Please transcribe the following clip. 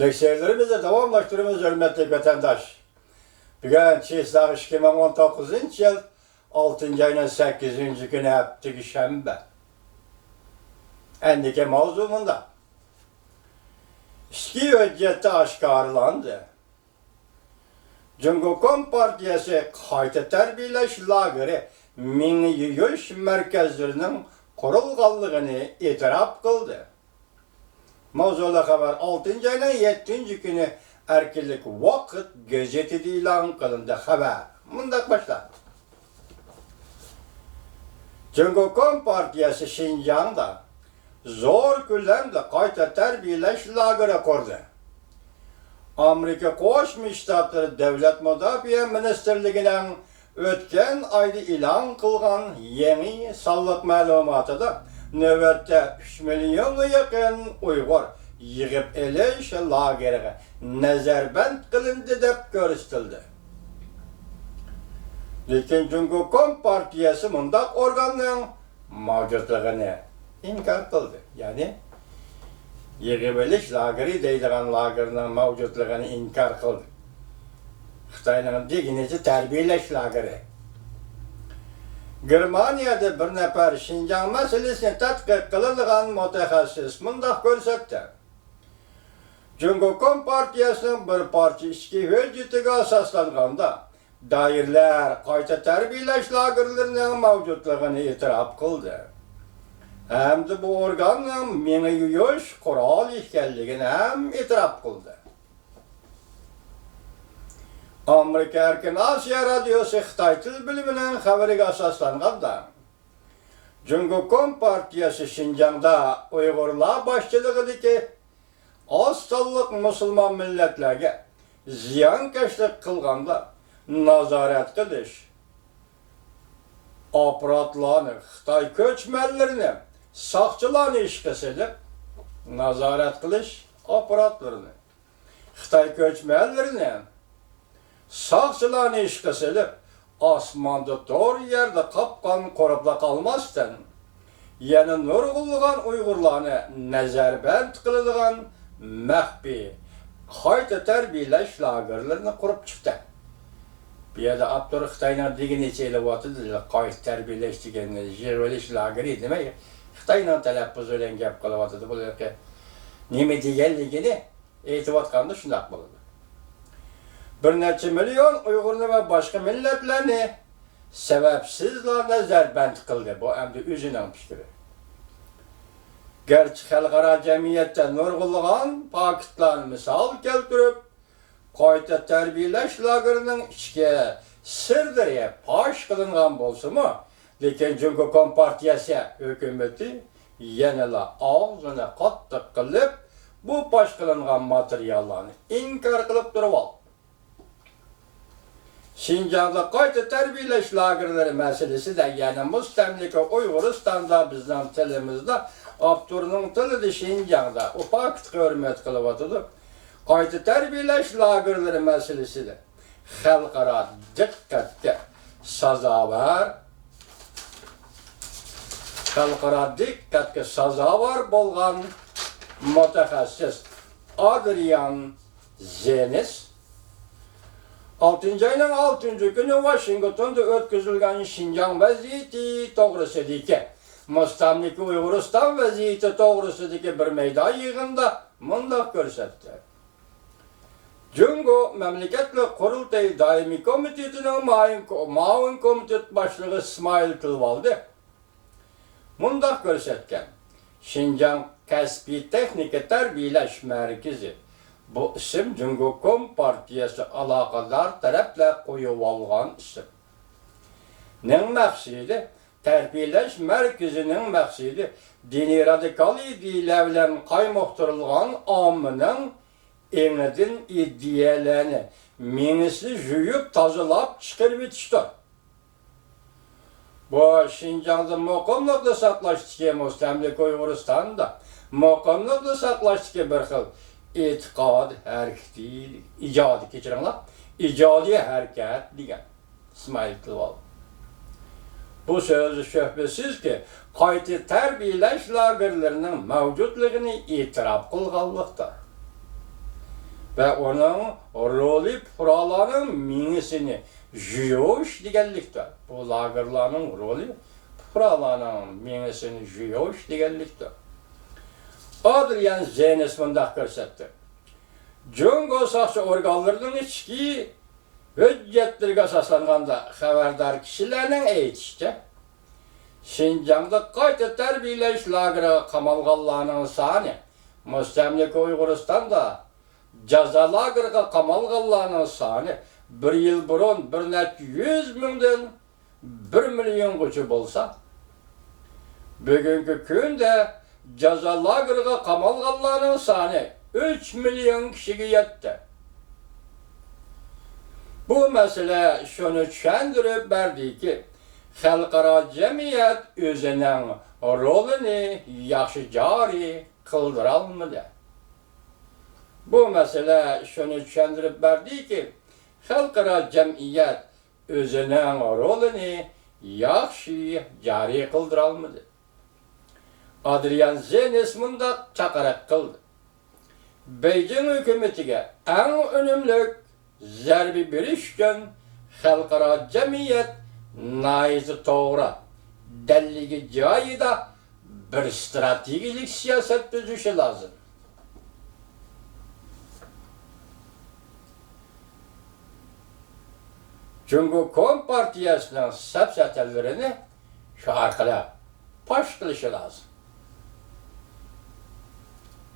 Leksiyonlarımızı tamamlaştırıyoruz hürmetli vatandaş. Bugün Çiğsağ 2019 yıl 6. ayının 8. günü hafta Şembe. Endiki mavzumunda İski hücceti aşkarlandı. Cumhuriyet Partiyası Kayta Terbiyeleş Lageri Mini Yuyuş Merkezlerinin kurulganlığını itiraf kıldı. Mavzula haber 6. ayının 7. günü Erkinlik Vakit gazetede ilan kılındı haber. Bundak başlar. Cumhuriyet Partiyası Şinjan'da zor küllemde Kayta Terbiyeleş Lageri kurdu. Amerika Koşmuş Ştatları Devlet Müdafiye Ministerliği'nin ötken ayda ilan kılgan yeni sallık malumatıda nöbette 3 milyona yakın Uygur yığıp eleş lagerine nezarband kılındı dep görüstüldü. Lekin Cumhuriyet Partiyası mundaq organların mavcutluğunu inkar kıldı. Yani yığıp lageri deydiğen lagerinin mavcutluğunu inkar kıldı. Xitayning deginisi terbiyeleş lageri. Germaniyada bir nefer Şinjan meselesini tadqiq qiladigan mutaxassis mundaq ko'rsatdi. Cumhuriyet Partiyasının bir parça ichki hujjatiga asoslanganda doirlar qayta tarbiyalash lagerlarining mavjudligini e'tirof qildi. Hamda bu organning meni yuyish qurol ekanligini ham e'tirof qildi. Amerika Erkin Asya Radyosu Xitay til bilimining xabariga asoslanganda Cumhuriyet Partiyası Şinjan'da Uygurlar başçılığındaki az sonliq musulmon millatlarga ziyonkashlik qilganda nazorat qilish, aparatlarni, Xitoy ko'chmanlarini, soqchilarni ishga solib nazorat qilish aparatlarini, Xitoy ko'chmanlarini, soqchilarni ishga solib osmonda to'g'ri yerda qopqon qo'ribla qolmasdan yana nurg'ulg'an Uyg'urlarni nazarband qiladigan maxfiy qayta tarbiyalash lagerlarini qurib chiqdi. Bu yerda Abdur Xitoyning deginicha elyapti, qayta tarbiyalash degani yig'ilish lageri demak, Xitoyning talaffuz bilan gap qilyapti. Bu yerga nima deganligini aytayotganda shunday bo'ladi. Bir necha million Uyg'urni va boshqa millatlarni sababsizlar nazarband qildi. Bu endi o'zining fikri. Gerçi xalqaro jamiyatda nurg'ulg'an faktlarni misol keltirib, qayta tarbiyalash lagerining ichki sirlari fosh qilingan bo'lsa-mu, lekin Cumhuriyet Partiyasi hukumati yanala og'zini qattiq qilib, bu fosh qilingan materiallarni inkor qilib turibdi. Şinjan'da qayta tarbiyalash lagerlari meselesi de yani mustamlika Uyg'uristonda bizning tilimizda Abdurning tilida Şinjan'da o faktga hurmat qilyapti. Qayta tarbiyalash lagerlari meselesi de xalqaro diqqatga sazovor bo'lgan mutaxassis Adrian Zenes 6. ayının 6. günü Washington'da ötküzülgen Şinjan vaziyeti doğrusideki mustamlika Uyg'uriston vaziyeti doğrusideki bir meydan yığında mundaq ko'rsatdi. Cumhuriyet Memleketlik Qurultay Daimi Komitetining Ma'un Komitet Başlığı İsmail Tilvaldi mundaq ko'rsatgan. Şinjan Kasbiy Texnika Tarbiyalash Markazi bu isim Cumhuriyet Partiyası alakadar tarafla koyup algan isim. Ning maksidi tarbiyalash merkezinin maksidi dini radikal ideyalar bilan qaymoqtirilgan ommaning enidin ideyalarini minisi juyup tozalab chiqarib etishdir. Bu Şinjan'da muqimlikni saqlashga mustamlika Uyg'uristonda muqimlikni saqlashga bir xil e'tiqod hareketi, icadi kechiringlar, icadi hareket degan İsmail Tilval. Bu sözü şüphesiz ki qayta tarbiyalash lagerlarining mavjudligini e'tirof qilganlikdir. ve onun rolü puraların minisini jüyoş digellikte. Bu lagerlarının rolü puraların minisini jüyoş digellikte. Adrian Zenes mındaq görsətdi. Cungo saxsı orqanlarının içki hüccetlerine əsaslanğanda xəbərdar kişilərin eytişçə, Şinjan'da qayta tərbiyələş lageri qamalğanlarının sani, müstəmlik Uyguristan'da cəza lageri qamalğanlarının sani bir yıl burun 100 mindən 1 milyon qoçu bolsa, bugünkü gündə cəza lageri qamalğanlarının sani 3 milyon kişiyə yetdi. Bu məsələ şunu düşəndirib bərdi ki, xalqara cəmiyyət özünün rolunu yaxşı cari qıldıralmadı. Bu məsələ şunu düşəndirib bərdi ki, xalqara cəmiyyət özünün rolunu yaxşı cari qıldıralmadı. Adrian Zenes mındaq çaqaraq qıldı. Beijing hükümetiga eng önümlük zərbi berişkən xalqara cəmiyyət naizi toğra, dəlligi cayida bir strategik siyaset düzüşü lazım. Çünkü Kompartiyasının səpsətələrini şu arkada paş qılışı lazım.